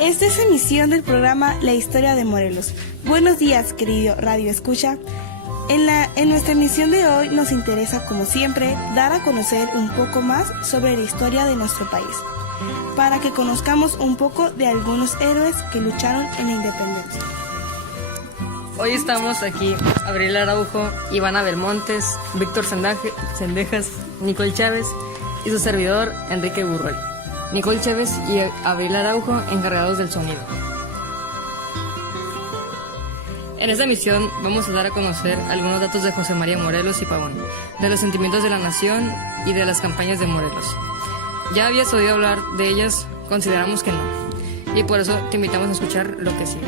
Esta es emisión del programa La Historia de Morelos. Buenos días, querido Radio Escucha. En nuestra emisión de hoy nos interesa, como siempre, dar a conocer un poco más sobre la historia de nuestro país, para que conozcamos un poco de algunos héroes que lucharon en la independencia. Hoy estamos aquí, Abril Araujo, Ivana Belmontes, Víctor Sendejas, Nicole Chávez y su servidor, Enrique Burroy. Nicole Chávez y Abril Araujo, encargados del sonido. En esta emisión vamos a dar a conocer algunos datos de José María Morelos y Pavón, de los sentimientos de la nación y de las campañas de Morelos. ¿Ya habías oído hablar de ellas? Consideramos que no, y por eso te invitamos a escuchar lo que sigue.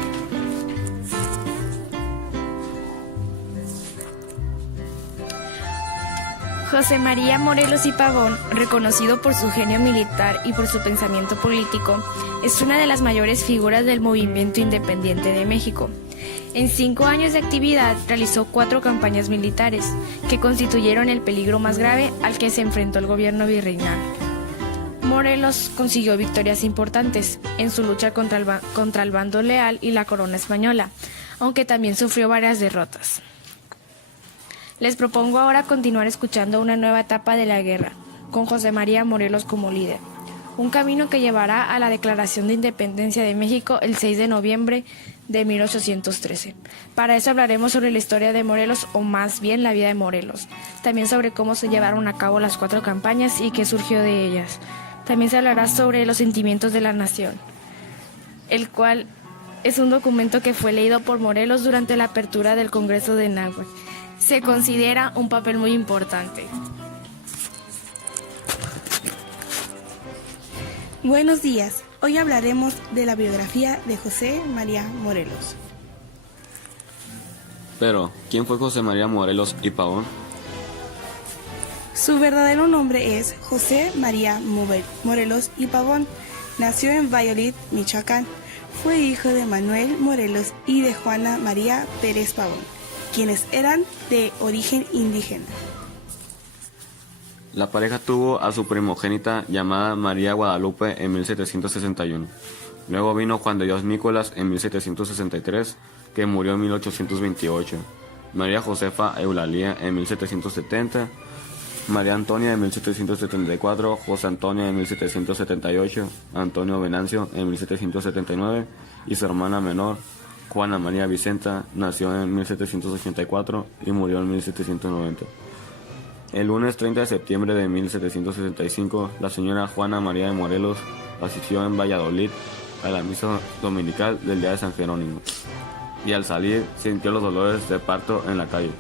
José María Morelos y Pavón, reconocido por su genio militar y por su pensamiento político, es una de las mayores figuras del movimiento independiente de México. En 5 años de actividad realizó 4 campañas militares que constituyeron el peligro más grave al que se enfrentó el gobierno virreinal. Morelos consiguió victorias importantes en su lucha contra el bando leal y la corona española, aunque también sufrió varias derrotas. Les propongo ahora continuar escuchando una nueva etapa de la guerra, con José María Morelos como líder. Un camino que llevará a la Declaración de Independencia de México el 6 de noviembre de 1813. Para eso hablaremos sobre la historia de Morelos, o más bien la vida de Morelos. También sobre cómo se llevaron a cabo las 4 campañas y qué surgió de ellas. También se hablará sobre los sentimientos de la nación, el cual es un documento que fue leído por Morelos durante la apertura del Congreso de Náhuatl. Se considera un papel muy importante. Buenos días. Hoy hablaremos de la biografía de José María Morelos. Pero, ¿quién fue José María Morelos y Pavón? Su verdadero nombre es José María Morelos y Pavón. Nació en Valladolid, Michoacán. Fue hijo de Manuel Morelos y de Juana María Pérez Pavón, quienes eran de origen indígena. La pareja tuvo a su primogénita llamada María Guadalupe en 1761. Luego vino Juan de Dios Nicolás en 1763, que murió en 1828. María Josefa Eulalia en 1770. María Antonia en 1774, José Antonio en 1778, Antonio Venancio en 1779 y su hermana menor, Juana María Vicenta, nació en 1784 y murió en 1790. El lunes 30 de septiembre de 1765, la señora Juana María de Morelos asistió en Valladolid a la misa dominical del día de San Jerónimo y al salir sintió los dolores de parto en la calle.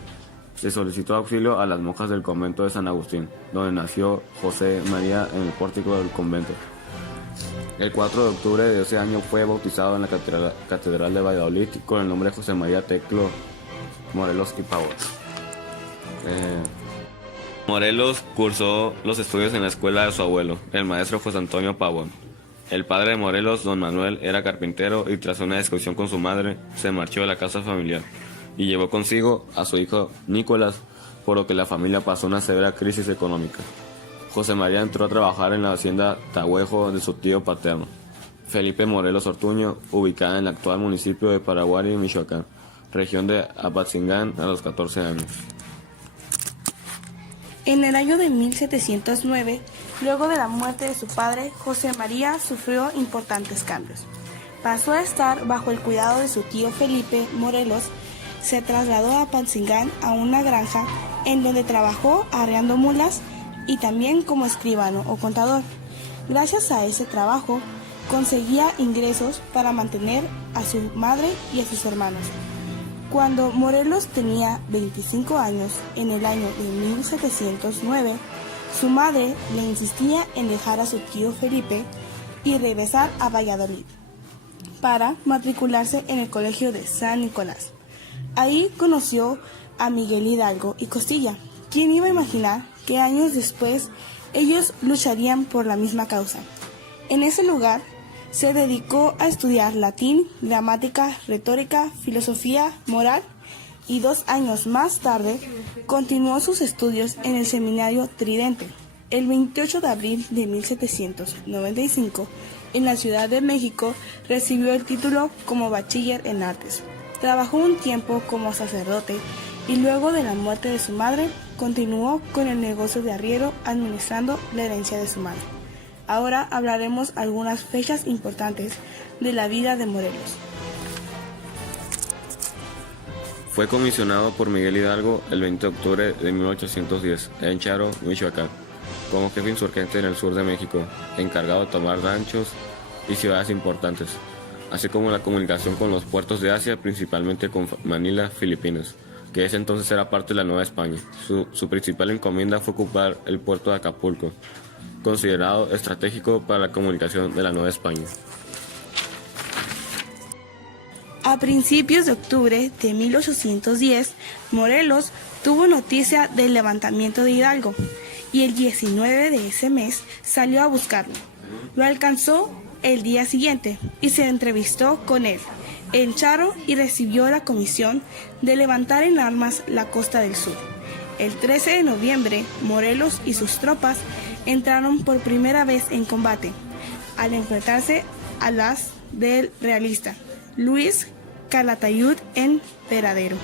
Se solicitó auxilio a las monjas del convento de San Agustín, donde nació José María en el pórtico del convento. El 4 de octubre de ese año fue bautizado en la Catedral de Valladolid con el nombre de José María Teclo Morelos y Pavón. Morelos cursó los estudios en la escuela de su abuelo, el maestro José Antonio Pavón. El padre de Morelos, don Manuel, era carpintero y tras una discusión con su madre, se marchó de la casa familiar y llevó consigo a su hijo Nicolás, por lo que la familia pasó una severa crisis económica. José María entró a trabajar en la hacienda Tahuejo de su tío paterno, Felipe Morelos Ortuño, ubicada en el actual municipio de Paraguarí, Michoacán, región de Apatzingán, a los 14 años. En el año de 1709, luego de la muerte de su padre, José María sufrió importantes cambios. Pasó a estar bajo el cuidado de su tío Felipe Morelos. Se trasladó a Apatzingán a una granja en donde trabajó arreando mulas y también como escribano o contador. Gracias a ese trabajo, conseguía ingresos para mantener a su madre y a sus hermanos. Cuando Morelos tenía 25 años, en el año de 1709, su madre le insistía en dejar a su tío Felipe y regresar a Valladolid para matricularse en el colegio de San Nicolás. Ahí conoció a Miguel Hidalgo y Costilla. ¿Quién iba a imaginar que años después ellos lucharían por la misma causa? En ese lugar se dedicó a estudiar latín, gramática, retórica, filosofía, moral y 2 años más tarde continuó sus estudios en el seminario Tridente. El 28 de abril de 1795 En la Ciudad de México recibió el título como bachiller en artes. Trabajó un tiempo como sacerdote y luego de la muerte de su madre continuó con el negocio de arriero administrando la herencia de su madre. Ahora hablaremos algunas fechas importantes de la vida de Morelos. Fue comisionado por Miguel Hidalgo el 20 de octubre de 1810 en Charo, Michoacán, como jefe insurgente en el sur de México, encargado de tomar ranchos y ciudades importantes, así como la comunicación con los puertos de Asia, principalmente con Manila, Filipinas, que ese entonces era parte de la Nueva España. Su principal encomienda fue ocupar el puerto de Acapulco, considerado estratégico para la comunicación de la Nueva España. A principios de octubre de 1810, Morelos tuvo noticia del levantamiento de Hidalgo y el 19 de ese mes salió a buscarlo. Lo alcanzó el día siguiente y se entrevistó con él en Charo y recibió la comisión de levantar en armas la costa del sur. El 13 de noviembre, Morelos y sus tropas entraron por primera vez en combate, al enfrentarse a las del realista Luis Calatayud en Veradero.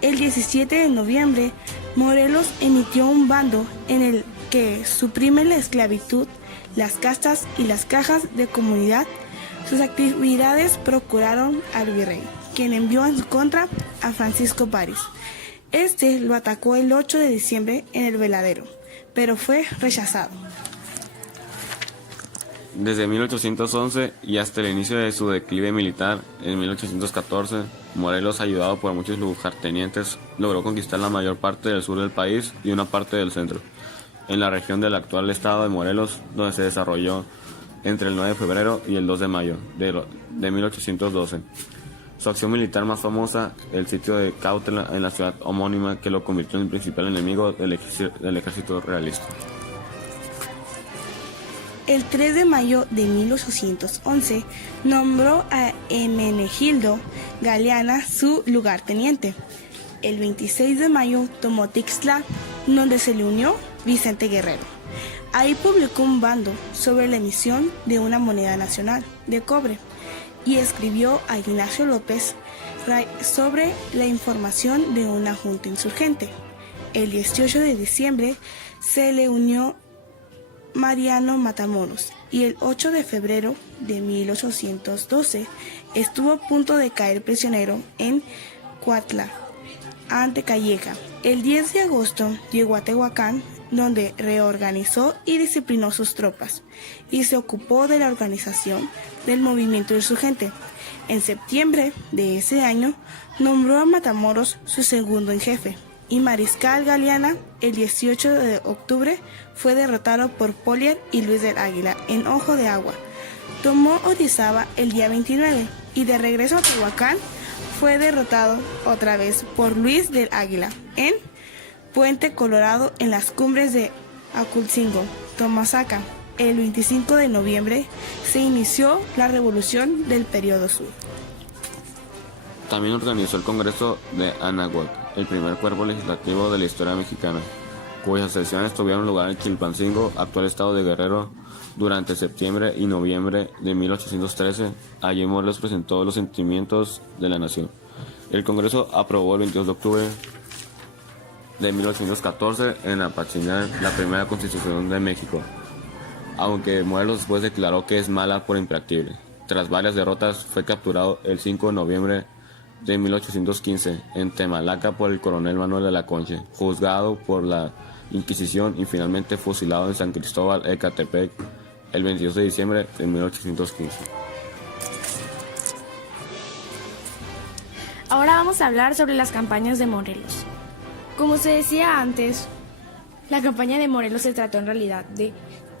El 17 de noviembre, Morelos emitió un bando en el que suprime la esclavitud, las castas y las cajas de comunidad. Sus actividades procuraron al virrey, quien envió en su contra a Francisco París. Este lo atacó el 8 de diciembre en el Veladero, pero fue rechazado. Desde 1811 y hasta el inicio de su declive militar, en 1814, Morelos, ayudado por muchos lugartenientes, logró conquistar la mayor parte del sur del país y una parte del centro, en la región del actual estado de Morelos, donde se desarrolló entre el 9 de febrero y el 2 de mayo de 1812. Su acción militar más famosa, el sitio de Cuautla en la ciudad homónima, que lo convirtió en el principal enemigo del ejército realista. El 3 de mayo de 1811 nombró a Hermenegildo Galeana su lugarteniente. El 26 de mayo tomó Tixla, donde se le unió Vicente Guerrero. Ahí publicó un bando sobre la emisión de una moneda nacional de cobre y escribió a Ignacio López sobre la información de una junta insurgente. El 18 de diciembre se le unió Mariano Matamoros y el 8 de febrero de 1812 estuvo a punto de caer prisionero en Cuautla ante Calleja. El 10 de agosto llegó a Tehuacán, donde reorganizó y disciplinó sus tropas y se ocupó de la organización del movimiento insurgente. En septiembre de ese año nombró a Matamoros su segundo en jefe y Mariscal Galeana. El 18 de octubre fue derrotado por Polier y Luis del Águila en Ojo de Agua. Tomó Orizaba el día 29 y de regreso a Tehuacán fue derrotado otra vez por Luis del Águila en Puente Colorado en las cumbres de Aculcingo, Tomasaca. El 25 de noviembre se inició la revolución del Periodo Sur. También organizó el Congreso de Anáhuac, el primer cuerpo legislativo de la historia mexicana, cuyas sesiones tuvieron lugar en Chilpancingo, actual estado de Guerrero, durante septiembre y noviembre de 1813. Allí Morelos presentó los sentimientos de la nación. El Congreso aprobó el 22 de octubre de 1814 en Apatzingán la primera Constitución de México, aunque Morelos después declaró que es mala por impracticable. Tras varias derrotas, fue capturado el 5 de noviembre de 1815 en Temalaca por el coronel Manuel de la Concha, juzgado por la Inquisición y finalmente fusilado en San Cristóbal, Ecatepec, el 22 de diciembre de 1815. Ahora vamos a hablar sobre las campañas de Morelos. Como se decía antes, la campaña de Morelos se trató en realidad de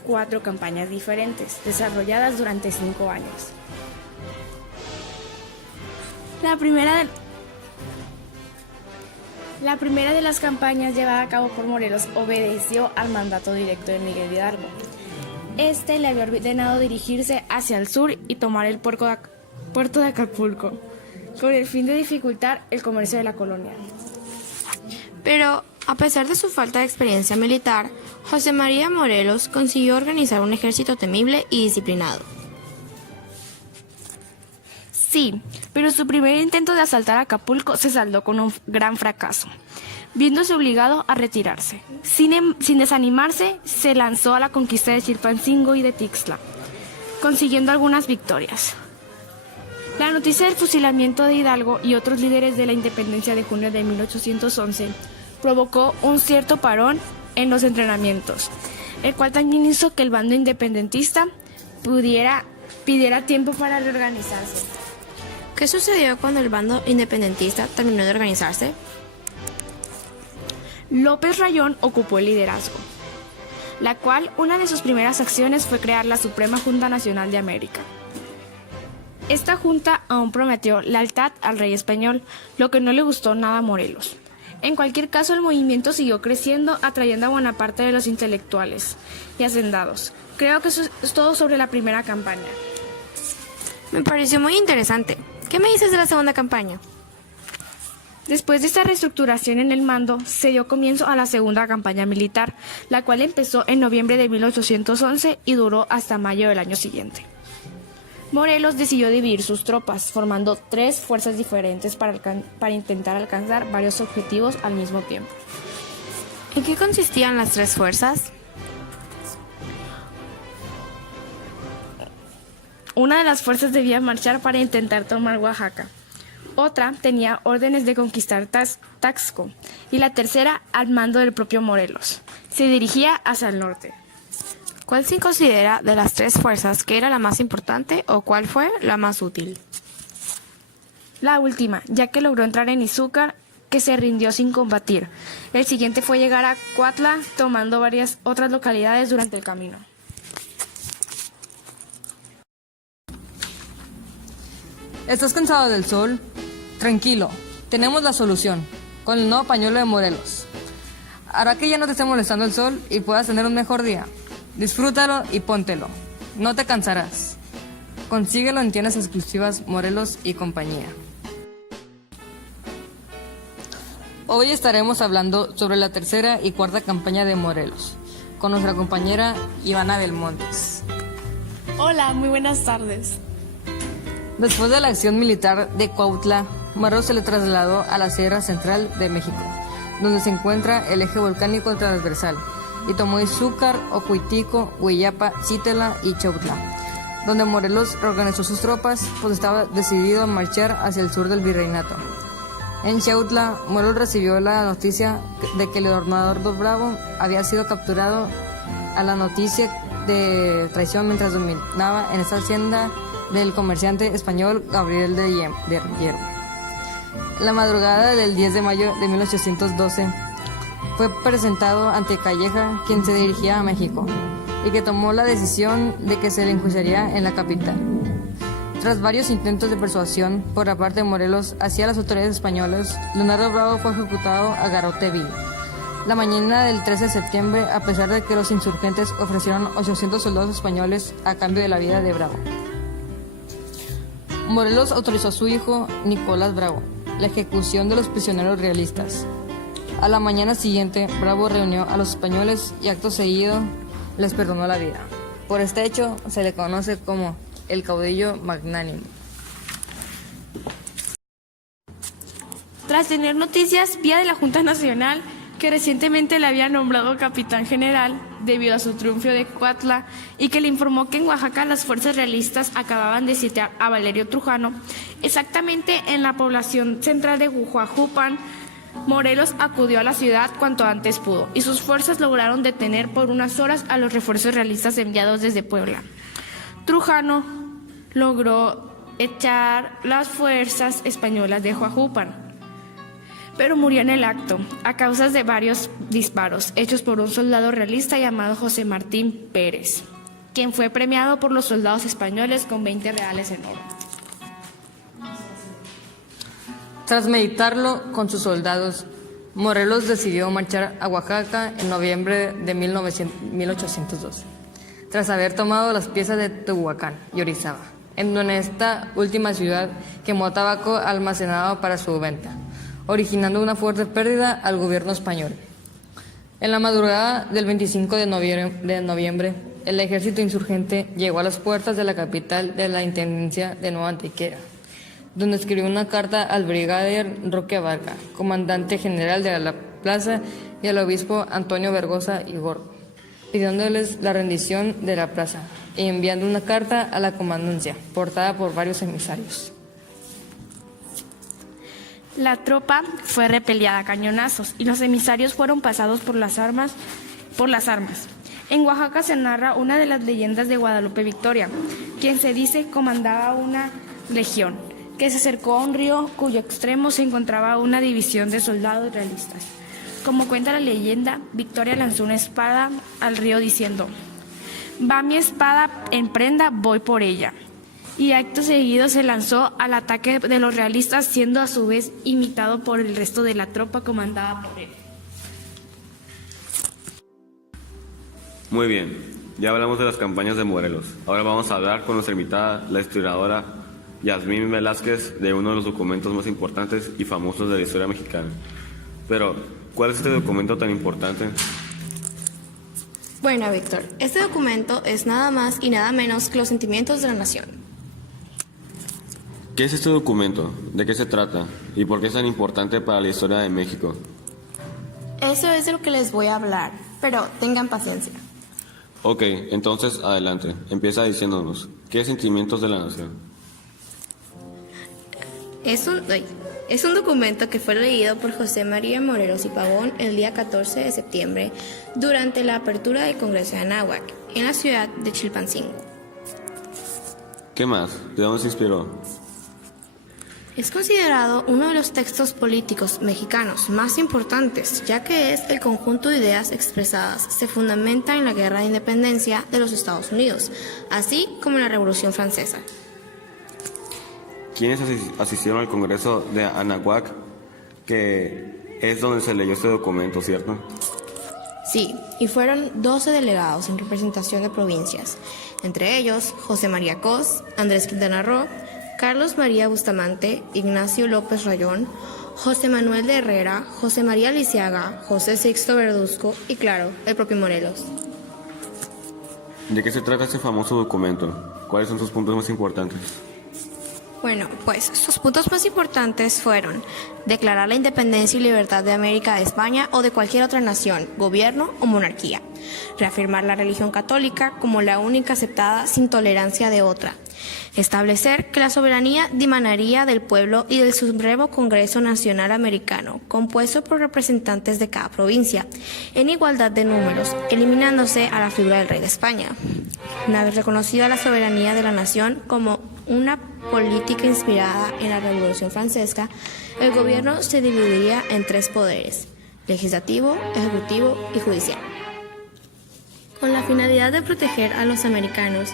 4 campañas diferentes, desarrolladas durante 5 años. La primera de las campañas llevada a cabo por Morelos obedeció al mandato directo de Miguel Hidalgo. Este le había ordenado dirigirse hacia el sur y tomar el puerto de Acapulco, con el fin de dificultar el comercio de la colonia. Pero, a pesar de su falta de experiencia militar, José María Morelos consiguió organizar un ejército temible y disciplinado. Sí, pero su primer intento de asaltar Acapulco se saldó con un gran fracaso, viéndose obligado a retirarse. Sin desanimarse, se lanzó a la conquista de Chilpancingo y de Tixla, consiguiendo algunas victorias. La noticia del fusilamiento de Hidalgo y otros líderes de la independencia de junio de 1811 provocó un cierto parón en los entrenamientos, el cual también hizo que el bando independentista pidiera tiempo para reorganizarse. ¿Qué sucedió cuando el bando independentista terminó de organizarse? López Rayón ocupó el liderazgo, la cual una de sus primeras acciones fue crear la Suprema Junta Nacional de América. Esta junta aún prometió lealtad al rey español, lo que no le gustó nada a Morelos. En cualquier caso, el movimiento siguió creciendo, atrayendo a buena parte de los intelectuales y hacendados. Creo que eso es todo sobre la primera campaña. Me pareció muy interesante. ¿Qué me dices de la segunda campaña? Después de esta reestructuración en el mando, se dio comienzo a la segunda campaña militar, la cual empezó en noviembre de 1811 y duró hasta mayo del año siguiente. Morelos decidió dividir sus tropas, formando 3 fuerzas diferentes para intentar alcanzar varios objetivos al mismo tiempo. ¿En qué consistían las 3 fuerzas? Una de las fuerzas debía marchar para intentar tomar Oaxaca. Otra tenía órdenes de conquistar Taxco y la tercera al mando del propio Morelos. Se dirigía hacia el norte. ¿Cuál se considera de las 3 fuerzas que era la más importante o cuál fue la más útil? La última, ya que logró entrar en Izúcar, que se rindió sin combatir. El siguiente fue llegar a Cuautla, tomando varias otras localidades durante el camino. ¿Estás cansado del sol? Tranquilo, tenemos la solución, con el nuevo pañuelo de Morelos. Hará que ya no te esté molestando el sol y puedas tener un mejor día. Disfrútalo y póntelo. No te cansarás. Consíguelo en tiendas exclusivas Morelos y compañía. Hoy estaremos hablando sobre la tercera y cuarta campaña de Morelos, con nuestra compañera Ivana Belmontes. Hola, muy buenas tardes. Después de la acción militar de Cuautla, Morelos se le trasladó a la Sierra Central de México, donde se encuentra el eje volcánico transversal, y tomó Izúcar, Ocuitico, Huillapa, Citela y Chautla, donde Morelos reorganizó sus tropas, pues estaba decidido a marchar hacia el sur del virreinato. En Chautla, Morelos recibió la noticia de que el gobernador Bravo había sido capturado, a la noticia de traición mientras dominaba en esta hacienda del comerciante español Gabriel de Hierro. La madrugada del 10 de mayo de 1812 fue presentado ante Calleja, quien se dirigía a México, y que tomó la decisión de que se le enjuiciaría en la capital. Tras varios intentos de persuasión por la parte de Morelos hacia las autoridades españolas, Leonardo Bravo fue ejecutado a garrote vil. La mañana del 13 de septiembre, a pesar de que los insurgentes ofrecieron 800 soldados españoles a cambio de la vida de Bravo. Morelos autorizó a su hijo, Nicolás Bravo, la ejecución de los prisioneros realistas. A la mañana siguiente, Bravo reunió a los españoles y acto seguido les perdonó la vida. Por este hecho se le conoce como el caudillo magnánimo. Tras tener noticias vía de la Junta Nacional, que recientemente le había nombrado capitán general debido a su triunfo de Cuautla y que le informó que en Oaxaca las fuerzas realistas acababan de sitiar a Valerio Trujano, exactamente en la población central de Huajupan, Morelos acudió a la ciudad cuanto antes pudo y sus fuerzas lograron detener por unas horas a los refuerzos realistas enviados desde Puebla. Trujano logró echar las fuerzas españolas de Huajupan, pero murió en el acto a causa de varios disparos hechos por un soldado realista llamado José Martín Pérez, quien fue premiado por los soldados españoles con 20 reales en oro. Tras meditarlo con sus soldados, Morelos decidió marchar a Oaxaca en noviembre de 1812, tras haber tomado las piezas de Tehuacán y Orizaba, en donde esta última ciudad quemó tabaco almacenado para su venta, originando una fuerte pérdida al gobierno español. En la madrugada del 25 de noviembre, el ejército insurgente llegó a las puertas de la capital de la Intendencia de Nueva Antequera donde escribió una carta al brigadier Roque Abarca, comandante general de la plaza, y al obispo Antonio Vergosa y Gordo, pidiéndoles la rendición de la plaza y enviando una carta a la comandancia, portada por varios emisarios. La tropa fue repelida a cañonazos y los emisarios fueron pasados por las armas. En Oaxaca se narra una de las leyendas de Guadalupe Victoria, quien se dice comandaba una legión, que se acercó a un río cuyo extremo se encontraba una división de soldados realistas. Como cuenta la leyenda, Victoria lanzó una espada al río diciendo: «Va mi espada en prenda, voy por ella». Y acto seguido se lanzó al ataque de los realistas, siendo a su vez imitado por el resto de la tropa comandada por él. Muy bien, ya hablamos de las campañas de Morelos. Ahora vamos a hablar con nuestra invitada, la historiadora Yasmín Velázquez, de uno de los documentos más importantes y famosos de la historia mexicana. Pero, ¿cuál es este documento tan importante? Bueno, Víctor, este documento es nada más y nada menos que los sentimientos de la nación. ¿Qué es este documento? ¿De qué se trata? ¿Y por qué es tan importante para la historia de México? Eso es de lo que les voy a hablar, pero tengan paciencia. Ok, entonces adelante. Empieza diciéndonos, ¿qué sentimientos de la nación? Es un documento que fue leído por José María Morelos y Pavón el día 14 de septiembre durante la apertura del Congreso de Anáhuac en la ciudad de Chilpancingo. ¿Qué más? ¿De dónde se inspiró? Es considerado uno de los textos políticos mexicanos más importantes, ya que es el conjunto de ideas expresadas se fundamenta en la Guerra de Independencia de los Estados Unidos, así como en la Revolución Francesa. ¿Quiénes asistieron al Congreso de Anáhuac, que es donde se leyó este documento, cierto? Sí, y fueron 12 delegados en representación de provincias, entre ellos José María Cos, Andrés Quintana Roo, Carlos María Bustamante, Ignacio López Rayón, José Manuel de Herrera, José María Lisiaga, José Sixto Verduzco y, claro, el propio Morelos. ¿De qué se trata este famoso documento? ¿Cuáles son sus puntos más importantes? Bueno, pues sus puntos más importantes fueron declarar la independencia y libertad de América de España o de cualquier otra nación, gobierno o monarquía, reafirmar la religión católica como la única aceptada sin tolerancia de otra, establecer que la soberanía dimanaría del pueblo y del Supremo Congreso Nacional Americano, compuesto por representantes de cada provincia, en igualdad de números, eliminándose a la figura del rey de España. Una vez reconocida la soberanía de la nación como una política inspirada en la Revolución Francesa, el gobierno se dividiría en 3 poderes: legislativo, ejecutivo y judicial. Con la finalidad de proteger a los americanos,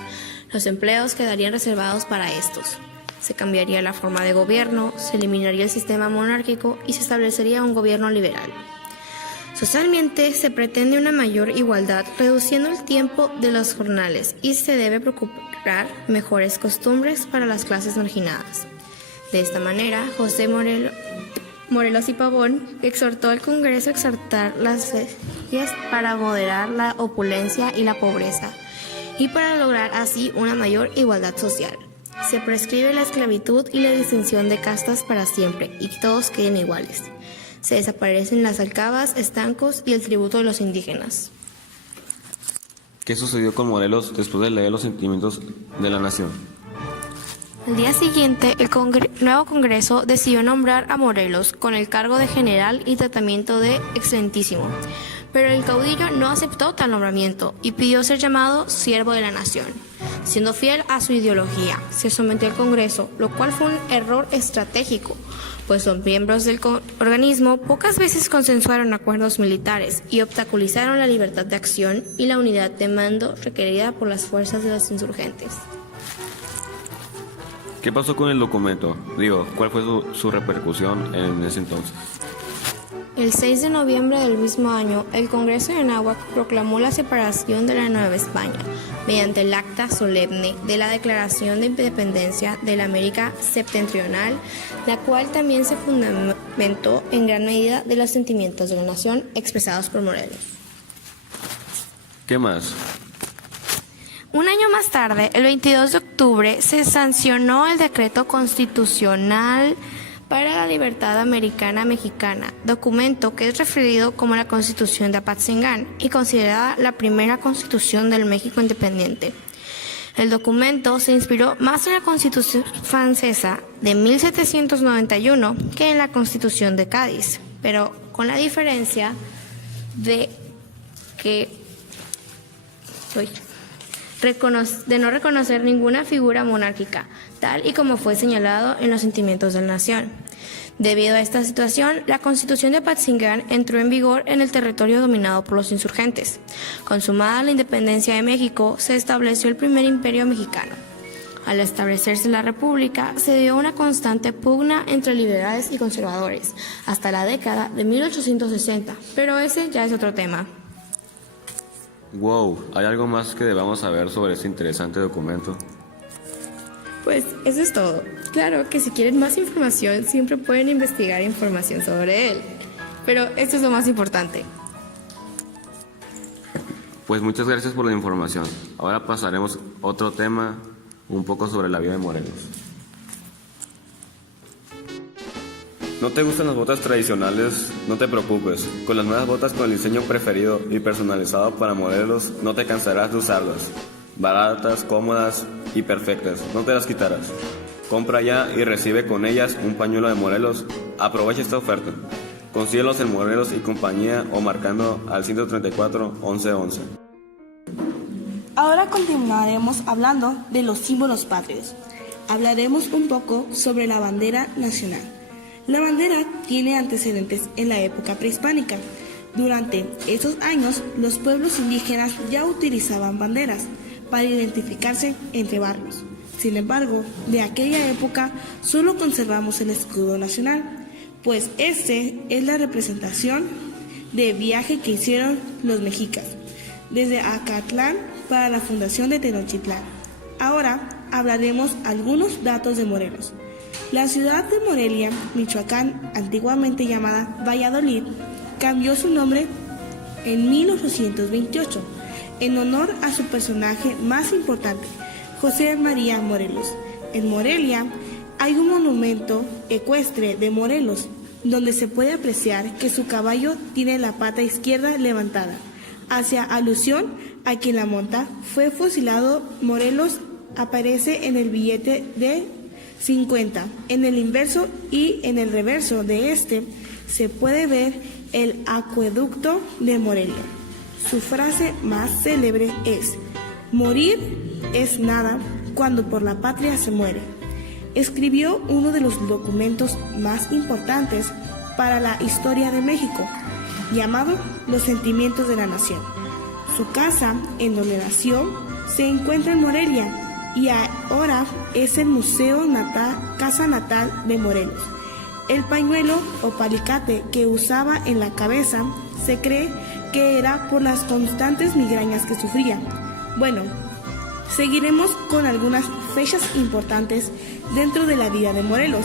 los empleos quedarían reservados para estos. Se cambiaría la forma de gobierno, se eliminaría el sistema monárquico y se establecería un gobierno liberal. Socialmente se pretende una mayor igualdad, reduciendo el tiempo de los jornales, y se debe procurar mejores costumbres para las clases marginadas. De esta manera, José Morelos y Pavón exhortó al Congreso a exaltar las leyes para moderar la opulencia y la pobreza, y para lograr así una mayor igualdad social. Se prescribe la esclavitud y la distinción de castas para siempre, y que todos queden iguales. Se desaparecen las alcabas, estancos y el tributo de los indígenas. ¿Qué sucedió con Morelos después de leer los sentimientos de la nación? Al día siguiente, el nuevo Congreso decidió nombrar a Morelos con el cargo de general y tratamiento de excelentísimo, pero el caudillo no aceptó tal nombramiento y pidió ser llamado siervo de la nación. Siendo fiel a su ideología, se sometió al Congreso, lo cual fue un error estratégico, pues los miembros del organismo pocas veces consensuaron acuerdos militares y obstaculizaron la libertad de acción y la unidad de mando requerida por las fuerzas de los insurgentes. ¿Qué pasó con el documento? ¿Cuál fue su repercusión en ese entonces? El 6 de noviembre del mismo año, el Congreso de Anáhuac proclamó la separación de la Nueva España mediante el acta solemne de la Declaración de Independencia de la América Septentrional, la cual también se fundamentó en gran medida de los sentimientos de la nación expresados por Morelos. ¿Qué más? Un año más tarde, el 22 de octubre, se sancionó el Decreto Constitucional para la Libertad Americana Mexicana, documento que es referido como la Constitución de Apatzingán y considerada la primera constitución del México independiente. El documento se inspiró más en la Constitución francesa de 1791 que en la Constitución de Cádiz, pero con la diferencia de no reconocer ninguna figura monárquica, tal y como fue señalado en los sentimientos de la nación. Debido a esta situación, la Constitución de Apatzingán entró en vigor en el territorio dominado por los insurgentes. Consumada la independencia de México, se estableció el primer imperio mexicano. Al establecerse la República, se dio una constante pugna entre liberales y conservadores, hasta la década de 1860, pero ese ya es otro tema. Wow, ¿hay algo más que debamos saber sobre este interesante documento? Pues eso es todo. Claro que si quieren más información, siempre pueden investigar información sobre él. Pero esto es lo más importante. Pues muchas gracias por la información. Ahora pasaremos a otro tema, un poco sobre la vida de Morelos. ¿No te gustan las botas tradicionales? No te preocupes. Con las nuevas botas con el diseño preferido y personalizado para Morelos, no te cansarás de usarlas. Baratas, cómodas y perfectas. No te las quitarás. Compra ya y recibe con ellas un pañuelo de Morelos. Aprovecha esta oferta. Consíguelos en Morelos y compañía o marcando al 134 1111. Ahora continuaremos hablando de los símbolos patrios. Hablaremos un poco sobre la bandera nacional. La bandera tiene antecedentes en la época prehispánica. Durante esos años, los pueblos indígenas ya utilizaban banderas para identificarse entre barrios. Sin embargo, de aquella época solo conservamos el escudo nacional, pues este es la representación de viaje que hicieron los mexicas desde Acatlán para la fundación de Tenochtitlán. Ahora hablaremos algunos datos de Morelos. La ciudad de Morelia, Michoacán, antiguamente llamada Valladolid, cambió su nombre en 1828 en honor a su personaje más importante, José María Morelos. En Morelia hay un monumento ecuestre de Morelos, donde se puede apreciar que su caballo tiene la pata izquierda levantada, hacia alusión a quien la monta. Fue fusilado. Morelos aparece en el billete de 50, en el inverso y en el reverso de este se puede ver el acueducto de Morelia. Su frase más célebre es: morir es nada cuando por la patria se muere. Escribió uno de los documentos más importantes para la historia de México, llamado Los Sentimientos de la Nación. Su casa, en donde nació, se encuentra en Morelia y ahora es el Museo Casa Natal de Morelos. El pañuelo o palicate que usaba en la cabeza se cree que era por las constantes migrañas que sufría. Bueno, seguiremos con algunas fechas importantes dentro de la vida de Morelos.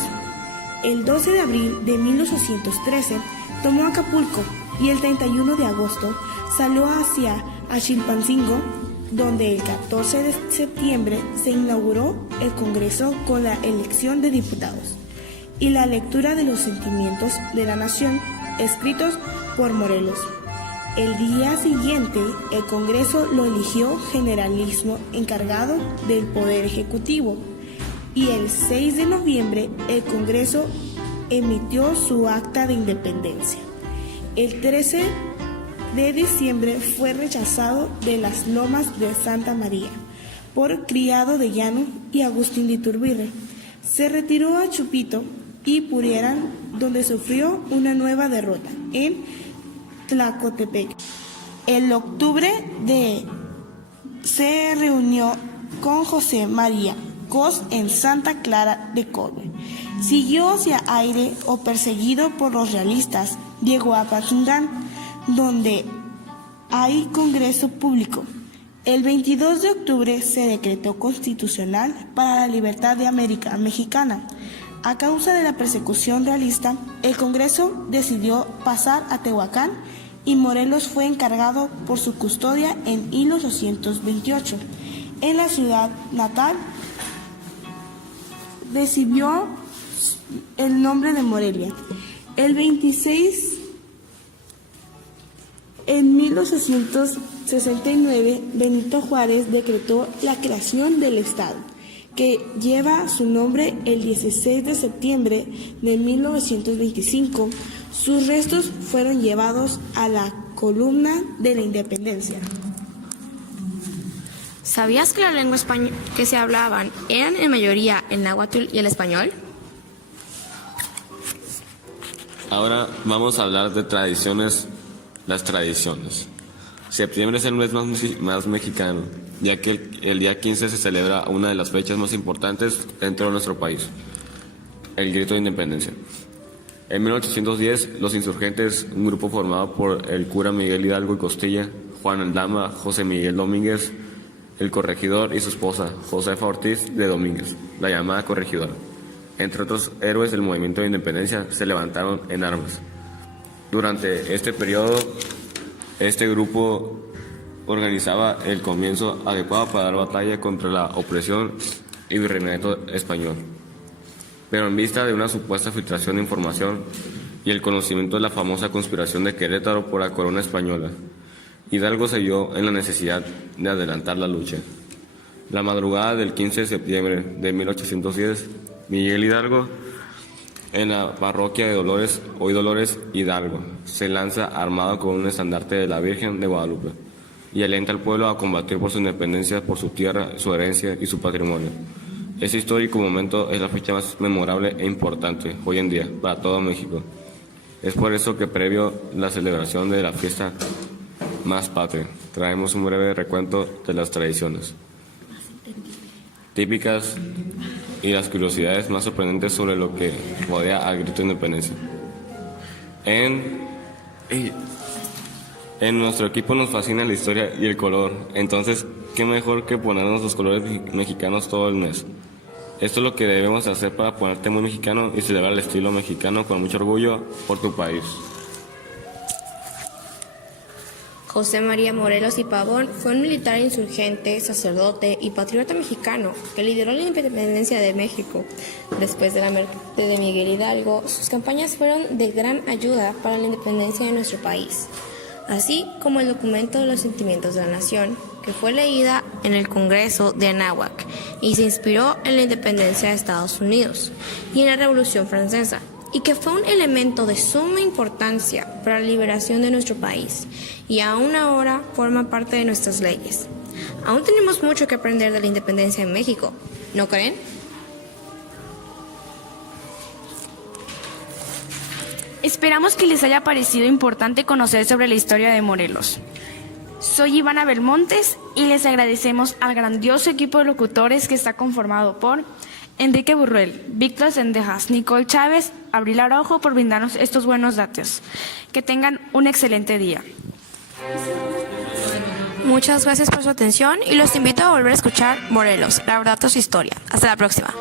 El 12 de abril de 1813 tomó Acapulco y el 31 de agosto salió hacia Chilpancingo, donde el 14 de septiembre se inauguró el Congreso con la elección de diputados y la lectura de los sentimientos de la nación escritos por Morelos. El día siguiente, el Congreso lo eligió generalísimo encargado del Poder Ejecutivo y el 6 de noviembre el Congreso emitió su acta de independencia. El 13 de diciembre fue rechazado de las Lomas de Santa María por Criado de Llano y Agustín de Iturbide. Se retiró a Chupito y Puriarán, donde sufrió una nueva derrota en Tlacotepec. En octubre se reunió con José María Cos en Santa Clara de Cobre. Siguió hacia Aire o perseguido por los realistas. Llegó a Apatzingán, donde hay congreso público. El 22 de octubre se decretó constitucional para la libertad de América Mexicana. A causa de la persecución realista, el Congreso decidió pasar a Tehuacán y Morelos fue encargado por su custodia en 1828. en la ciudad natal, recibió el nombre de Morelia. El 26, en 1869, Benito Juárez decretó la creación del Estado, que lleva su nombre el 16 de septiembre de 1925. Sus restos fueron llevados a la columna de la Independencia. ¿Sabías que las lenguas que se hablaban eran en mayoría el náhuatl y el español? Ahora vamos a hablar de tradiciones, las tradiciones. Septiembre es el mes más mexicano, ya que el día 15 se celebra una de las fechas más importantes dentro de nuestro país, el Grito de Independencia. En 1810, los insurgentes, un grupo formado por el cura Miguel Hidalgo y Costilla, Juan Aldama, José Miguel Domínguez, el corregidor y su esposa, Josefa Ortiz de Domínguez, la llamada corregidora, entre otros héroes del movimiento de independencia, se levantaron en armas. Durante este periodo, este grupo organizaba el comienzo adecuado para dar batalla contra la opresión y virreinato español. Pero en vista de una supuesta filtración de información y el conocimiento de la famosa conspiración de Querétaro por la corona española, Hidalgo se vio en la necesidad de adelantar la lucha. La madrugada del 15 de septiembre de 1810, Miguel Hidalgo, en la parroquia de Dolores, hoy Dolores Hidalgo, se lanza armado con un estandarte de la Virgen de Guadalupe y alienta al pueblo a combatir por su independencia, por su tierra, su herencia y su patrimonio. Ese histórico momento es la fecha más memorable e importante hoy en día para todo México. Es por eso que previo a la celebración de la fiesta más patria, traemos un breve recuento de las tradiciones típicas y las curiosidades más sorprendentes sobre lo que rodea al Grito de Independencia. En nuestro equipo nos fascina la historia y el color, entonces, ¿qué mejor que ponernos los colores mexicanos todo el mes? Esto es lo que debemos hacer para ponerte muy mexicano y celebrar el estilo mexicano con mucho orgullo por tu país. José María Morelos y Pavón fue un militar insurgente, sacerdote y patriota mexicano que lideró la independencia de México. Después de la muerte de Miguel Hidalgo, sus campañas fueron de gran ayuda para la independencia de nuestro país, así como el documento de los sentimientos de la nación, que fue leída en el Congreso de Anáhuac y se inspiró en la independencia de Estados Unidos y en la Revolución Francesa, y que fue un elemento de suma importancia para la liberación de nuestro país, y aún ahora forma parte de nuestras leyes. Aún tenemos mucho que aprender de la independencia en México, ¿no creen? Esperamos que les haya parecido importante conocer sobre la historia de Morelos. Soy Ivana Belmontes y les agradecemos al grandioso equipo de locutores que está conformado por Enrique Burruel, Víctor Sendejas, Nicole Chávez, Abril Araujo por brindarnos estos buenos datos. Que tengan un excelente día. Muchas gracias por su atención y los invito a volver a escuchar Morelos, la verdad de su historia. Hasta la próxima.